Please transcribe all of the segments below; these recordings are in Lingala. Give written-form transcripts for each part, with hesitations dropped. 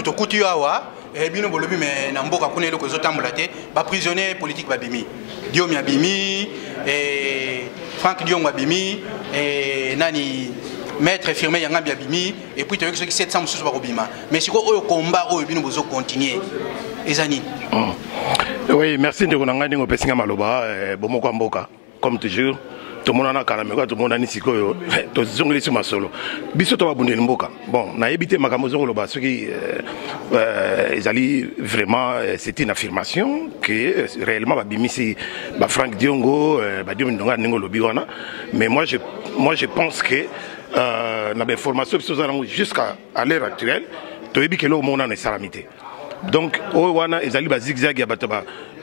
kutu to kutu yawa bino bolobi mais na mboka kuna eloko ezotambola te ba prisonnier politique babimi Diomi abimi Franck Diongo abimi nani maître firmé Yangambi abimi et puis tu as que 700 mususu bakobima mais siko oyo combat oyo bino bozo continuer ezani. Oui, merci de konanga ningo pesinga maloba bomoko mboka comme toujours. Tout le monde a un tout le monde a un sikoyo, tout le monde a un solo. Biso to babundeli mboka. Bon, na ebité makamozo loba ceux qui vraiment c'était une affirmation que réellement babimisi ba Franck Diongo ba Diomi ndonga ningo lobi wana. Mais moi je pense que na ba formation jusqu'à l'heure actuelle, to ebi que lo mona na salamité. Donc, il y a zigzag,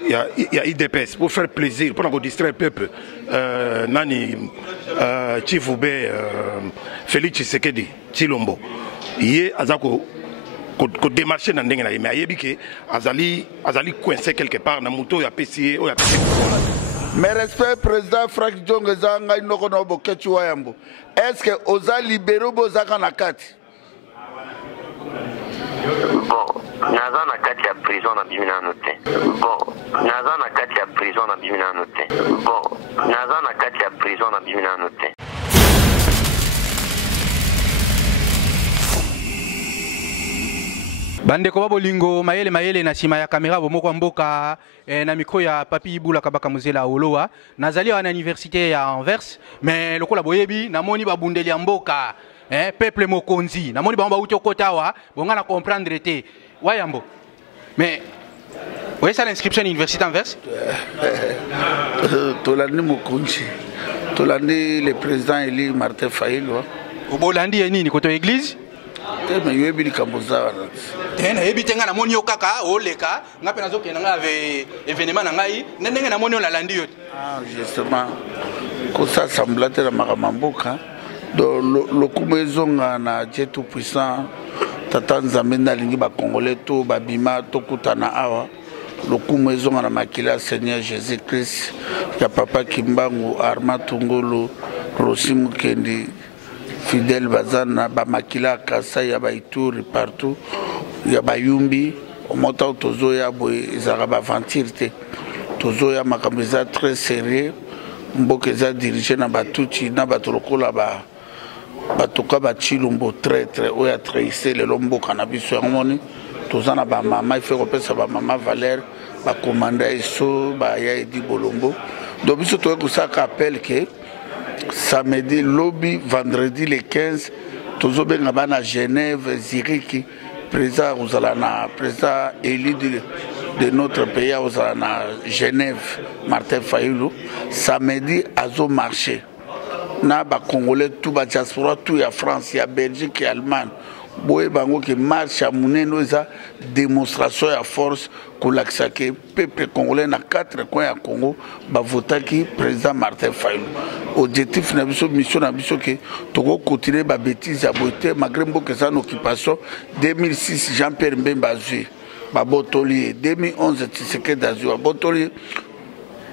il y a IDPS pour faire plaisir, pour distraire le peuple. Nani Chifoube, Félix Tshisekedi, Chilombo. Il y a démarché dans le monde, mais il y a coincé quelque part dans le moto, il y a PCA. Mes respects, président Franck Diongo, est-ce que vous avez libéré vos nakati? Bon, naza na kati ya prison na bimina note. Bon, naza na kati ya prison na bimina note. Bon, naza na kati ya prison na bimina note. Bande ko babolingo mayele na sima ya kamera bomoko mboka na miko ya Papi Ibula Kabaka Muzela Olowa nazali à l'université ya Anvers mais lokola boyebi namoni babundeli ya mboka peuple mokonzi namoni bango bauti okotawa bonga na comprendre te wayambo mais ouais ça l'inscription à l'université Anvers tolandi mokonzi tolandi le président Eli Martin Fayulu obolandi ya nini koto église mais yebi likamboza tena yebi tenga na moni okaka oleka ngape nazokena nga ave événement na ngai ndenge na moni olalandi yo justement ko ça semble te na makamamboka le kumezonga na Dieu tout puissant tata nzambe nalingi ba congolais to babima to kutana awa le kumezonga na makila Seigneur Jésus Christ ya papa Kimbangu Arma Tungolo Rosi Mukendi fidèle bazana ba makila kasa ya ba Ituri partout ya ba Yumbi omota tozo ya boy ezara ba ventirte tozo ya makameza très sérieux mboka za diriger na batuti na batolokola ba batoka ba Chilombo très oya trahissé le lomboka na biso ya moni tozana ba mama il faut repesa ba mama Valère ba commandant eso ba ya Edi Bolombo donc biso to ko ça rappelle que samedi lobby vendredi le 15 tozobenga bana Genève Zurich président Rosalana président élu de notre pays Rosalana Genève Martin Fayulu samedi azo marché na ba congolais tout ba diaspora tout ya France ya Belgique ya Allemagne boye bango ke marche ya muneno eza démonstration ya force ko lakisa ke peuple congolais na 4 coins ya Congo ba votaki président Martin Fayulu objectif na biso mission na biso ke toko continuer ba bêtise ya bote malgré mboka sa occupation 2006 Jean-Pierre Mbemba azui ba botoli 2011 Tshisekedi azui ba botoli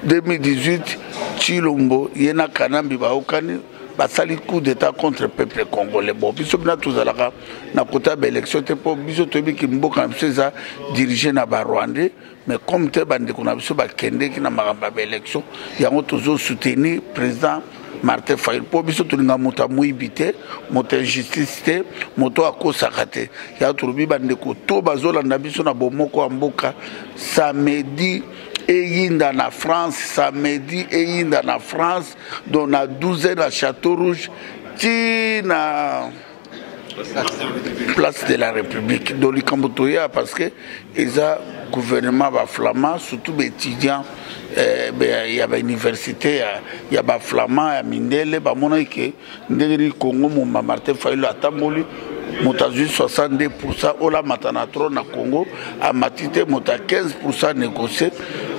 2018 Chilombo yena kanambi ba okani basali coup d'état contre le peuple congolais bon biso bina tozalaka na kota ba élection te po biso tobi ki mboka na biso za diriger na ba Rwandais mais comme te bande ko na biso ba kende ki na magamba ba élection yango tozo soutenir président Martin Fayulu po biso tulinga moto muibite moto injustice te moto akosaka te ya turubi bande ko to bazolanda biso na bomoko ya mboka samedi Eyinda na France, samedi Eyinda na France, dont na 12 à Château Rouge, na place de la République. Donc, les parce que ils ont gouvernement flamand, surtout les étudiants, il y a l'université, il y a des flamands, il y a Mindele, il y a Congo, Martin Fayulu, Atamboli. Mota 62% ola matanatro na Congo a matite mota 15% négocié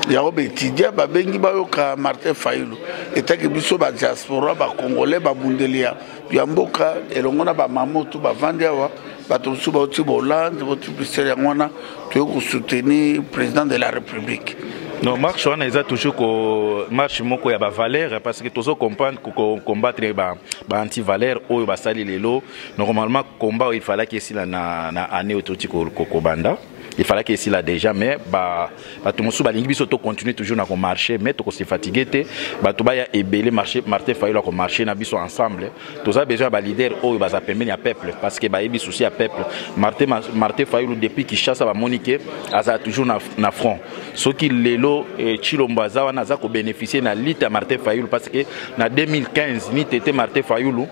ya obe étudiant ba bengi ba yoka Martin Fayulu etaki biso ba diaspora ba congolais ba bundelia ya mboka elongona ba mamoto ba vandia wa ba tosu ba oti Hollande ba oti bisere ngwana to ko soutenir président de la République Non, marche on a toujours que marche moko ya ba valeur parce que tous comprendre que combattre ba anti-valeur ou ba sali lelo normalement combat il fallait que si na année autotique ko banda il fallait que si là déjà mais ba tout musu ba lingi biso to continuer toujours na ko marcher mais to ko se fatiguer te ba to ba ya ebele marcher Martin Fayulu ko marcher na biso ensemble tous a besoin ba leader ou ba za permettre ya peuple parce que ba yebi souci ya peuple Martin Fayulu depuis qu'il chasse ba monique aza toujours na front ce qui lelo Chilombo aza wana za ko bénéficier na lita Martin Fayulu parce que na 2015 ni tété Martin Fayulu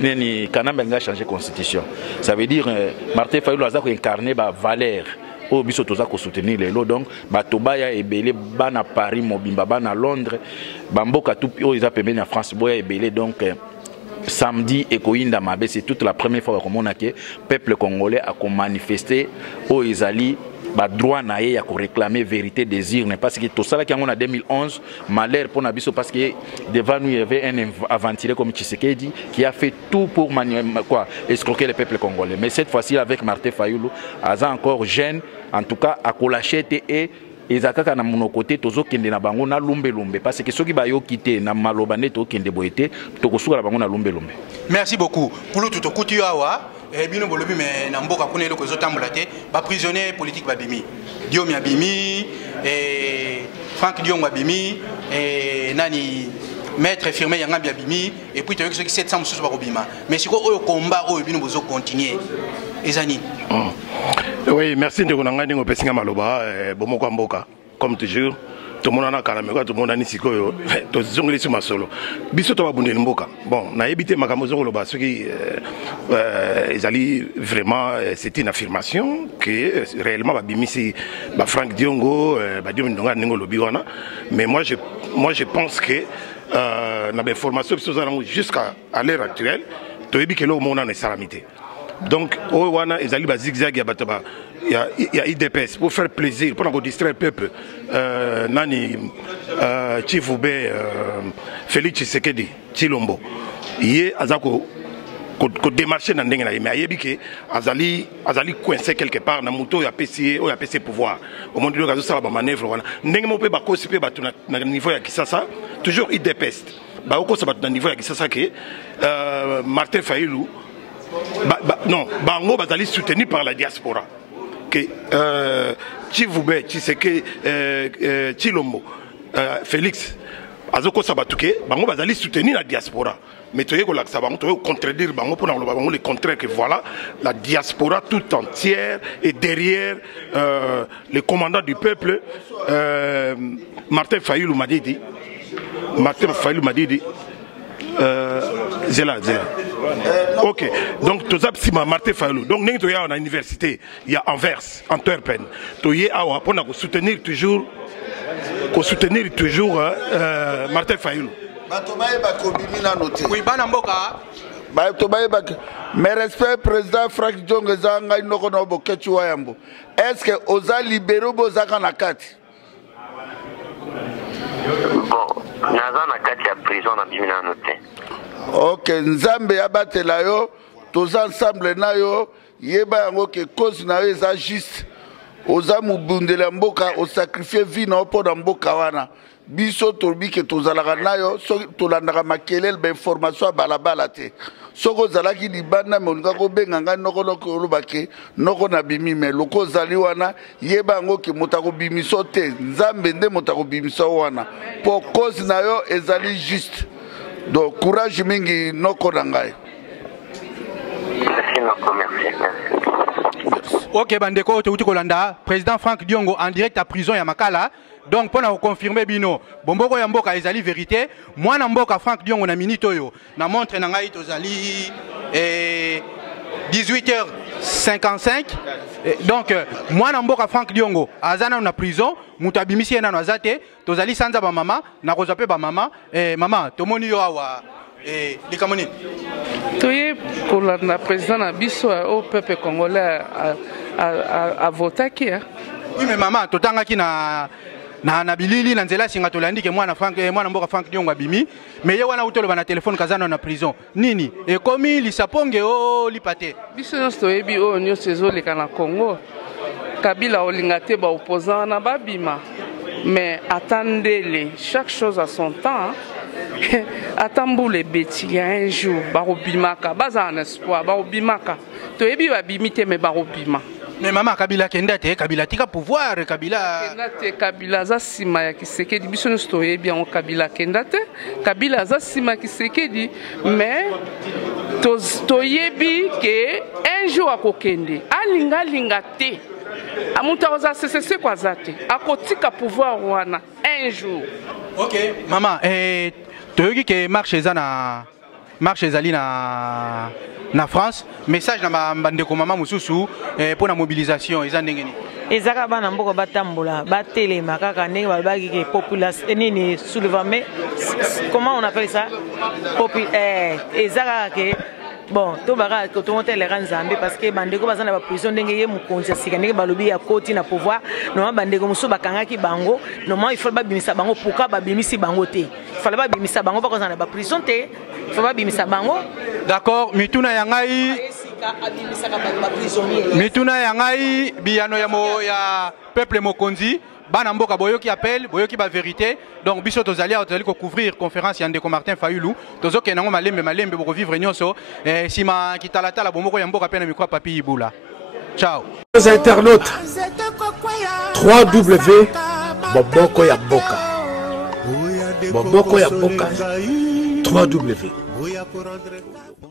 ni Kanamba nga changer constitution ça veut dire Martin Fayulu aza ko incarner ba valeur au biso toza ko soutenir lelo donc bato baya ebele bana Paris mobimba bana Londres bamboka tout o ils a pembe na France boya ebele donc samedi et Koinda Mabe c'est toute la première fois qu'on a que peuple congolais a manifesté au Isali ba droit na ye ya ko réclamer vérité désir ne parce que tout ça là qui en 2011 malheur pour Nabiso parce que devant nous il y avait un aventurier comme Tshisekedi qui a fait tout pour escroquer le peuple congolais mais cette fois-ci avec Martin Fayulu aza encore jeune en tout cas à kolachete et ezakaka na monokoti tozokende na bango na lumbe parce que soki ba yo quitter na maloba ne to kende boyete to kosuka na bango na lumbe. Merci beaucoup pour tout okuti awa bino bolobi mais na mboka kuna eloko ezotambola te ba prisonnier politique babimi Diomi abimi Frank Diongo abimi nani maître firmé Yangambi abimi et puis tu ceux qui 700 mususu bakobima mais siko oyo combat oyo bino bozo continuer ezani. Oui, merci de konanga ndingo pesinga maloba bomoko mboka comme toujours tout le monde a kalameko tout le monde a nisikoyo to zongeli sur masolo biso to babundeli mboka bon na ebité makambo zongoloba ceux qui ezali vraiment c'était une affirmation que réellement babimisi ba Frank Diongo ba Diomi ndonga ndingo lobi wana mais moi je pense que na ba formation jusqu'à l'heure actuelle to ebi que lo mona na salamité. Donc, on ezali ba zigzag ya bataba ya IDPS pour faire plaisir, pour distraire le peuple. Nani Chifoube Félix Tshisekedi Chilombo. Yé azako ko démarcher na ndenge na mais ayebi ke azali coincé quelque part na moto ya PC o ya PC pouvoir. Au monde de gazo sala ba manœuvre wana. Ndenge mo pe ba kosi pe ba na niveau ya Kisasa, toujours IDPS. Ba oko sa ba na niveau ya Kisasa ke Martin Fayulu non, Bango bazali soutenu par la diaspora. Que Chivoube, Tshiseke, Chilombo, Félix, Azoko Sabatuke, Bango bazali soutenu la diaspora. Mais tu es contredire Bango pour le contraire que voilà, la diaspora tout entière est derrière le commandant du peuple, Martin Fayulu m'a dit. Zela. Ok, donc tu as Martin Fayulu. Donc nous sommes à l'université, il y a Anvers, Antwerpen. Tu es pour soutenir toujours Martin Fayulu. Oui, Banamboka. Mais respect président Frank Diongo Zanga Inokono Bokechi Wayambo. Est-ce que oza libéraux bozaka na kati? Bon, naza na kati ya prison na bimina noté. Ok, Nzambe abatela yo, tous ensemble na yo, yeba yango ke cause na yo eza juste. Oza mubundela mboka, o sacrifier vie na opo na mboka wana. Biso tobi ke tozalaka na yo, so tolandaka makelele ba information balabala te. Soko zalaki libanda me olinga ko benga nga noko olobake noko na bimi me loko zali wana yeba yango ke motako bimiso te. Nzambe nde motako bimiso wana. Po cause na yo ezali juste. Donc, courage mingi noko nangai. Merci, merci. Ok, bandeko, Teuti Kolanda, président Frank Diongo en direct à prison ya Makala. Donc, pour nous confirmer bino, bomboko ya mboka ezali vérité. Moi na mboka Frank Diongo na minito yo, na montre na ngai tozali 18h55. Donc, moi na mboka Frank Diongo, azana na prison, mutabimisi na azate, tozali sanza ba mama, na kozape ba mama, mama, tomoni yo awa likamoni. Toye pour la président na biso au peuple congolais a voté qui hein? Oui mais maman, totanga ki na bilili na nzela singa tolandi ke mwana mboka Frank Diongo abimi, mais ye wana utolo na téléphone kazana na prison. Nini? Et komi lisaponge o lipate. Biso nsto yebi o nyo sezo le kana Congo. Kabila olingate ba opposant na babima. mais attendez-les, chaque chose à son temps. Attendez les bêtises, un jour, barobimaka, baza en espoir, barobimaka. Tu es bien abimité, mais barobima. Mais maman, Kabila Kendate, Kabila tika pouvoir, Kabila. Kendate, Kabila Zasima ya Kisekedi, biso stoye bien au Kabila Kendate, Kabila Zasima Kisekedi, mais toyebi que un jour à Kokende, alinga lingate. Amutaoza c'est quoi zate? Akotika pouvoir wana un jour. OK, maman, toyoki que marche ezali na France, message na bandeko mama mususu pour la mobilisation eza ndenge ni. Ezaka bana mboko batambola, batelema kaka ndenge balobaki ke population nini soulèvement, comment on appelle ça? Ezaka ke bon, tout baka ko to monter les ranzambe parce que bandeko bazana ba prison ndenge ye mukonzi sika ndenge balobi ya koti na pouvoir, non bandeko musu bakangaki bango, non il faut ba bimisa bango pourquoi ba bimisi bango te. Il fallait ba bimisa bango pas kozana ba prison te. Il faut ba bimisa bango. D'accord, mituna yangai mituna yangai biyano ya peuple mokonzi. Bana mboka boyoki appel, boyoki ba vérité. Donc biso tozali ko couvrir conférence ya ndeko Martin Fayulu. Tozoke nango malembe boko vivre nyonso. Sima kitalata la bomoko ya mboka pena mikwa papi Ibula. Ciao. Les internautes. Boboko ya Boka. Boboko ya Boka. 3W.